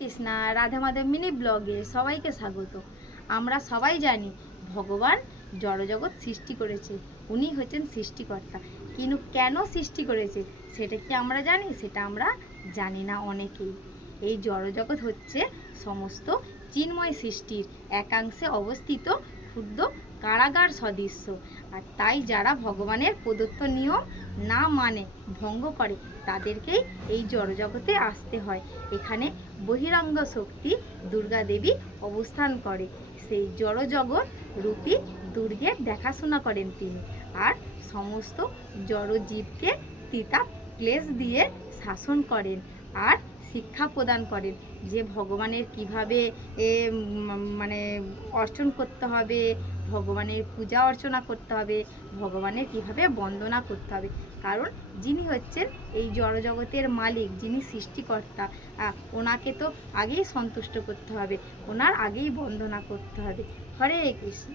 Krishna Radha Madhav mini ব্লগে সবাইকে স্বাগত। আমরা সবাই জানি ভগবান জড়জগৎ সৃষ্টি করেছে, উনি হচ্ছেন সৃষ্টিকর্তা। কিন্তু কেন সৃষ্টি করেছে সেটা কি আমরা জানি? সেটা আমরা জানি না অনেকেই। এই জড়জগৎ হচ্ছে সমস্ত চিন্ময় সৃষ্টির একাংশে অবস্থিত ক্ষুদ্র কারাগার সদৃশ্য। আর তাই যারা ভগবানের প্রদত্ত নিয়ম না মানে, ভঙ্গ করে, তাদেরকেই এই জড়জগতে আসতে হয়। এখানে বহিরঙ্গ শক্তি দুর্গা দেবী অবস্থান করে। সেই জড়জগৎ রূপী দুর্গের দেখাশোনা করেন তিনি, আর সমস্ত জড়জীবকে তিতা ক্লেশ দিয়ে শাসন করেন আর শিক্ষা প্রদান করেন যে ভগবানের কিভাবে মানে অর্চন করতে হবে, ভগবানের পূজা অর্চনা করতে হবে, ভগবানের কিভাবে বন্দনা করতে হবে। কারণ যিনি হচ্ছেন এই জড়জগতের মালিক, যিনি সৃষ্টিকর্তা, ওনাকে তো আগেই সন্তুষ্ট করতে হবে, ওনার আগেই বন্দনা করতে হবে। হরে কৃষ্ণ।